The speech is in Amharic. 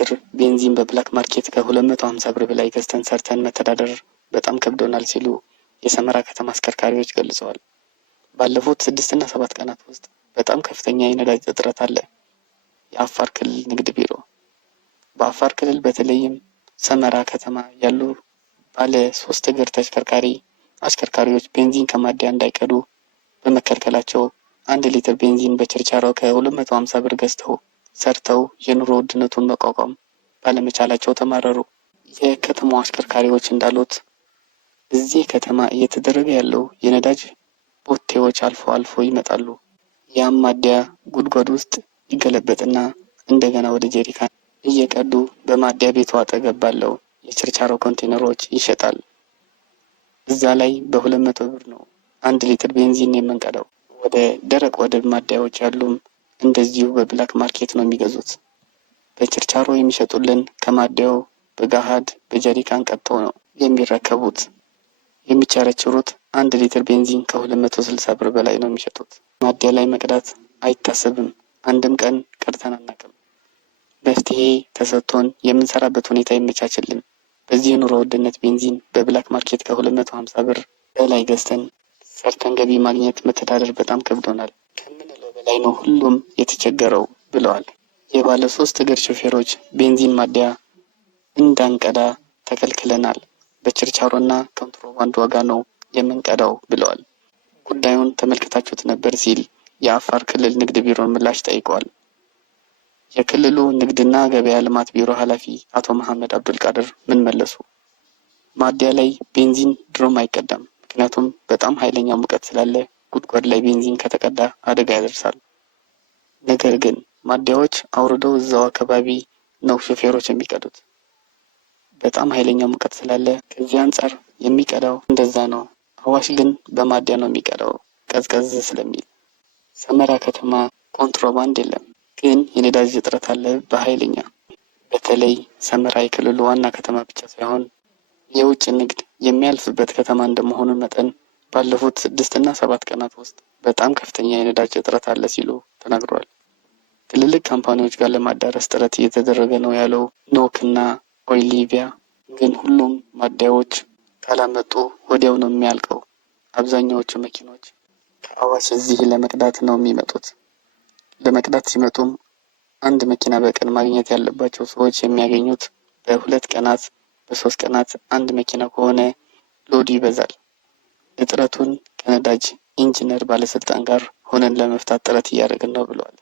ሊትር ቤንዚን በብላክ ማርኬት ከ250 ብር በላይ ገዝተን ሰርተን መተዳደር በጣም ከብዶናል ሲሉ የሰመራ ከተማ አሽከርካሪዎች ገልጸዋል። ባለፉት 6 እና 7 ቀናት ውስጥ በጣም ከፍተኛ የነዳጅ እጥረት አለ። የአፋር ክልል ንግድ ቢሮ በአፋር ክልል በተለይም ሰመራ ከተማ ያሉ ባለ 3 እግር ተሽከርካሪ አሽከርካሪዎች ቤንዚን ከማደያ እንዳይቀዱ በመከልከላቸው 1 ሊትር ቤንዚን በችርቻሮ ከ250 ብር ገዝተው ሰርተው የኑሮ ውድነቱን መቋቋም ባለመቻላቸው ተማረሩ። የከተማው አሽከርካሪዎች እንዳሉት እዚህ ከተማ እየተደረገ ያለው የነዳጅ ቦቴዎች አልፎ አልፎ ይመጣሉ። ያም ማደያ ጉድጓድ ውስጥ ይገለበጥና እንደገና ወደ ጀሪካን እየቀዱ በማደያ ቤቱ አጠገብ ባለው የችርቻሮ ኮንቴነሮች ይሸጣል። እዛ ላይ በ200 ብር ነው 1 ሊትር ቤንዚን የምንቀዳው። ወደ ደረቅ ወደብ ማደያዎች ያሉም እንደዚሁ በብላክ ማርኬት ነው የሚገዙት። በችርቻሮ የሚሸጡልን ከማደያው በጋሃድ በጀሪካን ቀጥተው ነው የሚረከቡት። የሚቸረችሩት 1 ሊትር ቤንዚን ከ260 ብር በላይ ነው የሚሸጡት። ማደያ ላይ መቅዳት አይታሰብም። አንድም ቀን ቀድተን አናውቅም። መፍትሄ ተሰጥቶን የምንሰራበት ሁኔታ ይመቻችልን። በዚህ የኑሮ ውድነት ቤንዚን በብላክ ማርኬት ከ250 ብር በላይ ገዝተን ሰርተን ገቢ ማግኘት መተዳደር በጣም ከብዶናል። ከምንለው በላይ ነው ሁሉም የተቸገረው ብለዋል። የባለ 3 እግር ሾፌሮች ቤንዚን ማደያ እንዳንቀዳ ተከልክለናል። በችርቻሮና ኮንትሮባንድ ዋጋ ነው የምንቀዳው ብለዋል። ጉዳዩን ተመልክታችሁት ነበር ሲል የአፋር ክልል ንግድ ቢሮን ምላሽ ጠይቀዋል። የክልሉ ንግድና ገበያ ልማት ቢሮ ኃላፊ አቶ መሐመድ አብዱልቃድር ምን መለሱ? ማደያ ላይ ቤንዚን ድሮም አይቀዳም። ምክንያቱም በጣም ኃይለኛ ሙቀት ስላለ ጉድጓድ ላይ ቤንዚን ከተቀዳ አደጋ ያደርሳል። ነገር ግን ማደያዎች አውርደው እዛው አካባቢ ነው ሾፌሮች የሚቀዱት። በጣም ኃይለኛ ሙቀት ስላለ ከዚህ አንጻር የሚቀዳው እንደዛ ነው። አዋሽ ግን በማደያ ነው የሚቀዳው ቀዝቀዝ ስለሚል። ሰመራ ከተማ ኮንትሮባንድ የለም፣ ግን የነዳጅ እጥረት አለ በኃይለኛ። በተለይ ሰመራ የክልሉ ዋና ከተማ ብቻ ሳይሆን የውጭ ንግድ የሚያልፍበት ከተማ እንደመሆኑ መጠን ባለፉት 6 እና 7 ቀናት ውስጥ በጣም ከፍተኛ የነዳጅ እጥረት አለ ሲሉ ተናግረዋል። ትልልቅ ካምፓኒዎች ጋር ለማዳረስ ጥረት እየተደረገ ነው ያለው ኖክና ኦይሊቪያ ግን ሁሉም ማደያዎች ካላመጡ ወዲያው ነው የሚያልቀው። አብዛኛዎቹ መኪኖች ከአዋሽ እዚህ ለመቅዳት ነው የሚመጡት። ለመቅዳት ሲመጡም 1 መኪና በቀን ማግኘት ያለባቸው ሰዎች የሚያገኙት በ2 ቀናት በ3 ቀናት 1 መኪና ከሆነ ሎድ ይበዛል። እጥረቱን ከነዳጅ ኢንጂነር ባለስልጣን ጋር ሆነን ለመፍታት ጥረት እያደረግን ነው ብለዋል።